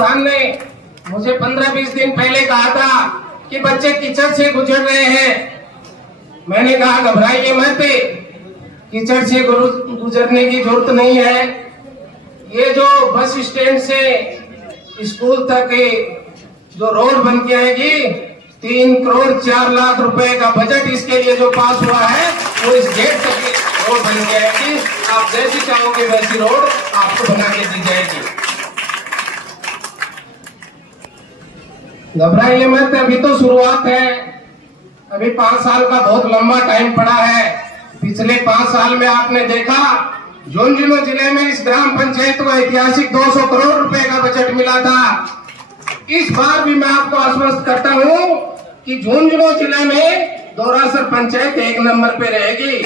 प्रधान ने मुझे 15-20 दिन पहले कहा था कि बच्चे कीचड़ से गुजर रहे हैं। मैंने कहा घबराइए मत, कीचड़ से गुजरने की जरूरत नहीं है। ये जो बस स्टैंड से स्कूल तक जो रोड बन के आएगी, 3 करोड़ 4 लाख रुपए का बजट इसके लिए जो पास हुआ है, वो इस गेट तक रोड बन के आएगी। आप जैसी चाहोगे वैसी रोड आपको बना के दी जाएगी। घबराइए मत, अभी तो शुरुआत है। अभी 5 साल का बहुत लंबा टाइम पड़ा है। पिछले 5 साल में आपने देखा झुंझुनू जिले में इस ग्राम पंचायत को ऐतिहासिक 200 करोड़ रुपए का बजट मिला था। इस बार भी मैं आपको आश्वस्त करता हूं कि झुंझुनू जिले में दोरासर पंचायत 1 नंबर पे रहेगी।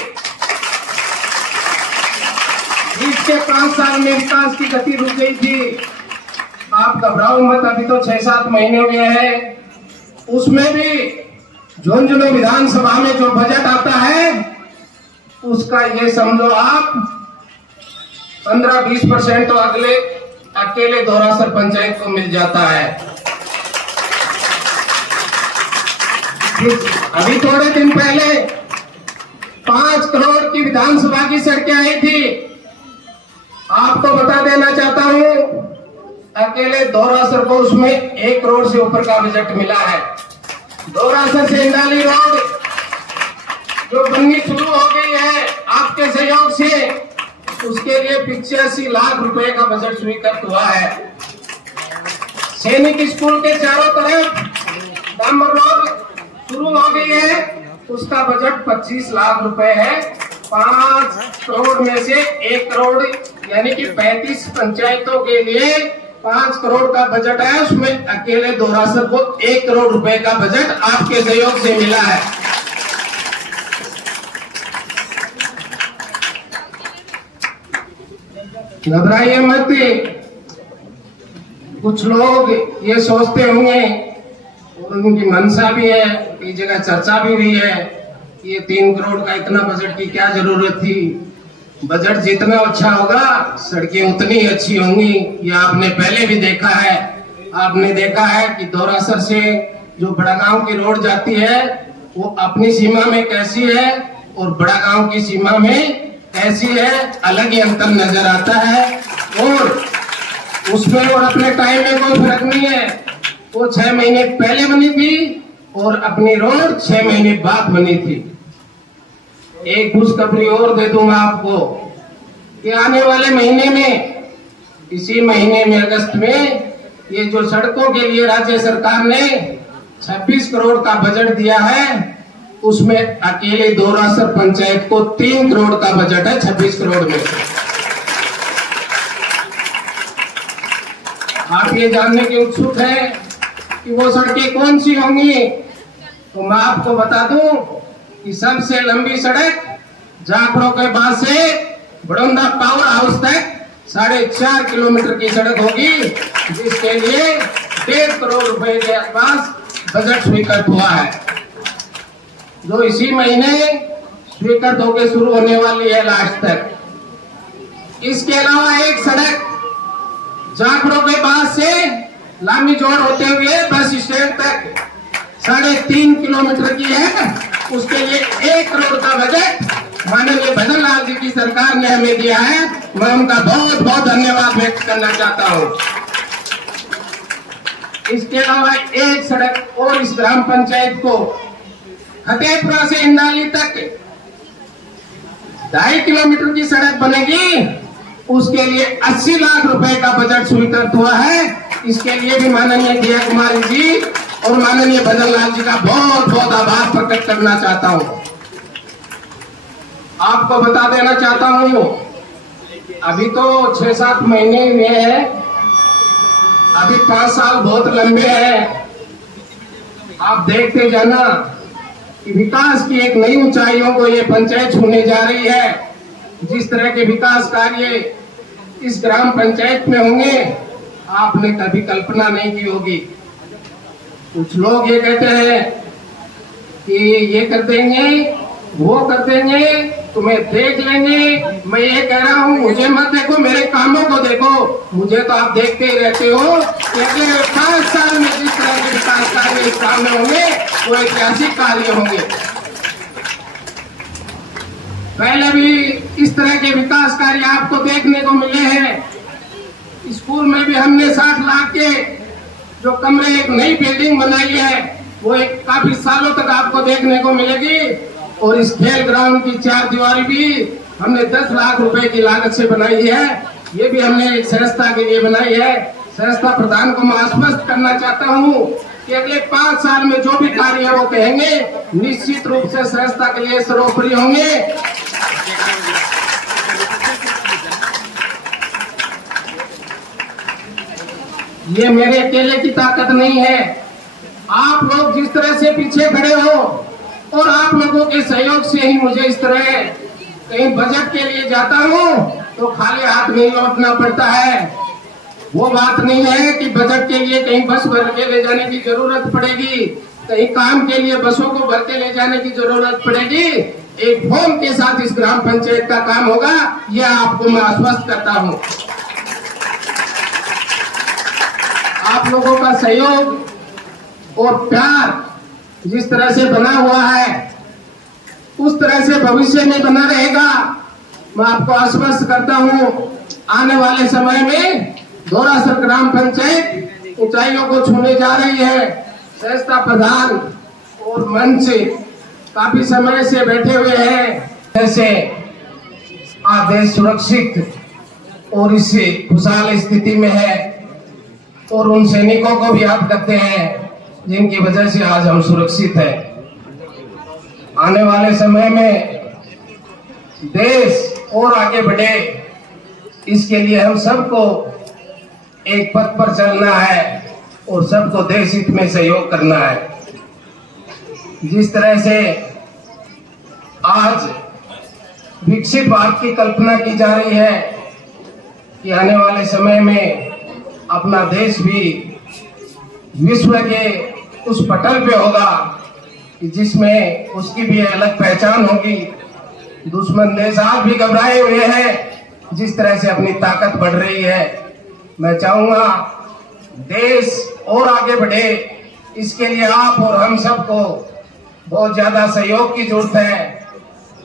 इसके 5 साल में विकास की गति रुक गई थी। आप घबराओ मत, अभी तो 6-7 महीने हुए हैं। उसमें भी झुंझुनू विधानसभा में जो बजट आता है उसका ये समझो आप 15-20% तो अकेले दोरासर पंचायत को मिल जाता है। अभी थोड़े दिन पहले 5 करोड़ की विधानसभा की सड़कें आई थी। आपको बता देना चाहता हूं, अकेले दोरासर को उसमें 1 करोड़ से ऊपर का बजट मिला है। दोरासर से इंदाली रोड जो बननी शुरू हो गई है आपके सहयोग से, उसके लिए 85 लाख रुपए का बजट स्वीकृत हुआ है। सैनिक स्कूल के चारों तरफ डामर रोड शुरू हो गई है, उसका बजट 25 लाख रुपए है। 5 करोड़ में से 1 करोड़ यानी कि 35 पंचायतों के लिए 5 करोड़ का बजट है। उसमें अकेले दोरासर को 1 करोड़ रुपए का बजट आपके सहयोग से मिला है। घबराइए मत। कुछ लोग ये सोचते होंगे, उनकी मंशा भी है, कई जगह चर्चा भी हुई है, ये 3 करोड़ का इतना बजट की क्या जरूरत थी। बजट जितना अच्छा होगा सड़कें उतनी अच्छी होंगी। ये आपने पहले भी देखा है। आपने देखा है कि दोरासर से जो बड़ागांव की रोड जाती है वो अपनी सीमा में कैसी है और बड़ागांव की सीमा में कैसी है, अलग ही अंतर नजर आता है। और उसमें और अपने टाइम में कोई फर्क नहीं है। वो 6 महीने पहले बनी थी और अपनी रोड 6 महीने बाद बनी थी। एक खुशखबरी और दे दूंगा आपको कि आने वाले महीने में, इसी महीने में अगस्त में, ये जो सड़कों के लिए राज्य सरकार ने 26 करोड़ का बजट दिया है, उसमें अकेले दोरासर पंचायत को 3 करोड़ का बजट है 26 करोड़ में से। आप ये जानने के उत्सुक हैं कि वो सड़कें कौन सी होंगी, तो मैं आपको बता दूं कि सबसे लंबी सड़क जाखड़ों के बाद से बड़ौदा पावर हाउस तक 4.5 किलोमीटर की सड़क होगी, जिसके लिए 1.5 करोड़ रुपए के आसपास बजट स्वीकृत हुआ है, जो इसी महीने स्वीकृत होकर शुरू होने वाली है लास्ट तक। इसके अलावा एक सड़क जाखड़ों के बाद से लामी जोड़ होते हुए बस स्टैंड तक 3.5 किलोमीटर की है, उसके लिए 1 करोड़ का बजट माननीय भजन लाल जी की सरकार ने हमें दिया है। मैं उनका बहुत बहुत धन्यवाद व्यक्त करना चाहता हूं। इसके अलावा एक सड़क और इस ग्राम पंचायत को फतेहपुरा से इंदाली तक 2.5 किलोमीटर की सड़क बनेगी, उसके लिए 80 लाख रुपए का बजट स्वीकृत हुआ है। इसके लिए भी माननीय दिया कुमारी जी और माननीय भजन लाल जी का बहुत बहुत आभार प्रकट करना चाहता हूं। आपको बता देना चाहता हूं, अभी तो 6-7 महीने हुए हैं, अभी 5 साल बहुत लंबे हैं। आप देखते जाना कि विकास की एक नई ऊंचाइयों को ये पंचायत छूने जा रही है। जिस तरह के विकास कार्य इस ग्राम पंचायत में होंगे, आपने कभी कल्पना नहीं की होगी। कुछ लोग ये कहते हैं कि ये कर देंगे, वो कर देंगे, तुम्हें देख लेंगे। मैं ये कह रहा हूँ, मुझे मत देखो, मेरे कामों को देखो। मुझे तो आप देखते ही रहते हो कि अगले 5 साल में जिस तरह के विकास कार्य इस काम में होंगे वो ऐतिहासिक कार्य होंगे। पहले भी इस तरह के विकास कार्य आपको देखने को मिले हैं। स्कूल में भी हमने 60 लाख के जो कमरे, एक नई बिल्डिंग बनाई है, वो एक काफी सालों तक आपको देखने को मिलेगी। और इस खेल ग्राउंड की 4 दीवारी भी हमने 10 लाख रुपए की लागत से बनाई है। ये भी हमने एक संस्था के लिए बनाई है। संस्था प्रधान को मैं आश्वस्त करना चाहता हूँ कि अगले 5 साल में जो भी कार्य है वो कहेंगे निश्चित रूप से संस्था के लिए सर्वोपरि होंगे। ये मेरे अकेले की ताकत नहीं है। आप लोग जिस तरह से पीछे खड़े हो और आप लोगों के सहयोग से ही मुझे इस तरह कहीं बजट के लिए जाता हूँ तो खाली हाथ नहीं लौटना पड़ता है। वो बात नहीं है कि बजट के लिए कहीं बस भर के ले जाने की जरूरत पड़ेगी, कहीं काम के लिए बसों को भर के ले जाने की जरूरत पड़ेगी। एक फॉर्म के साथ इस ग्राम पंचायत का काम होगा, यह आपको मैं आश्वस्त करता हूँ। आप लोगों का सहयोग और प्यार जिस तरह से बना हुआ है उस तरह से भविष्य में बना रहेगा। मैं आपको आश्वस्त करता हूं, आने वाले समय में धोरासर ग्राम पंचायत ऊंचाइयों को छूने जा रही है। संस्था प्रधान और मंच काफी समय से बैठे हुए हैं। जैसे आज देश सुरक्षित और इस खुशहाल स्थिति में है और उन सैनिकों को भी याद करते हैं जिनकी वजह से आज हम सुरक्षित हैं। आने वाले समय में देश और आगे बढ़े, इसके लिए हम सबको एक पथ पर चलना है और सबको देश हित में सहयोग करना है। जिस तरह से आज विकसित भारत की कल्पना की जा रही है कि आने वाले समय में अपना देश भी विश्व के उस पटल पे होगा कि जिसमें उसकी भी अलग पहचान होगी। दुश्मन देश आज भी घबराए हुए हैं जिस तरह से अपनी ताकत बढ़ रही है। मैं चाहूंगा देश और आगे बढ़े, इसके लिए आप और हम सबको बहुत ज्यादा सहयोग की जरूरत है।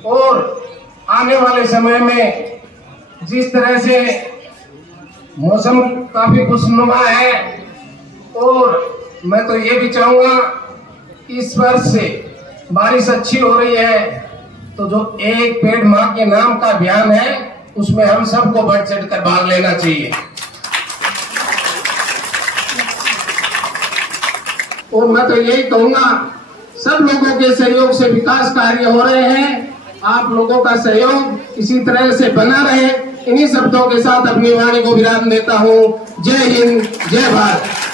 और आने वाले समय में जिस तरह से मौसम काफी खुशनुमा है और मैं तो ये भी चाहूंगा इस वर्ष से बारिश अच्छी हो रही है, तो जो एक पेड़ माँ के नाम का अभियान है उसमें हम सबको बढ़ चढ़ कर भाग लेना चाहिए। और मैं तो यही कहूंगा, सब लोगों के सहयोग से विकास कार्य हो रहे हैं। आप लोगों का सहयोग इसी तरह से बना रहे। इन्हीं शब्दों के साथ अपनी वाणी को विराम देता हूँ। जय हिंद, जय भारत।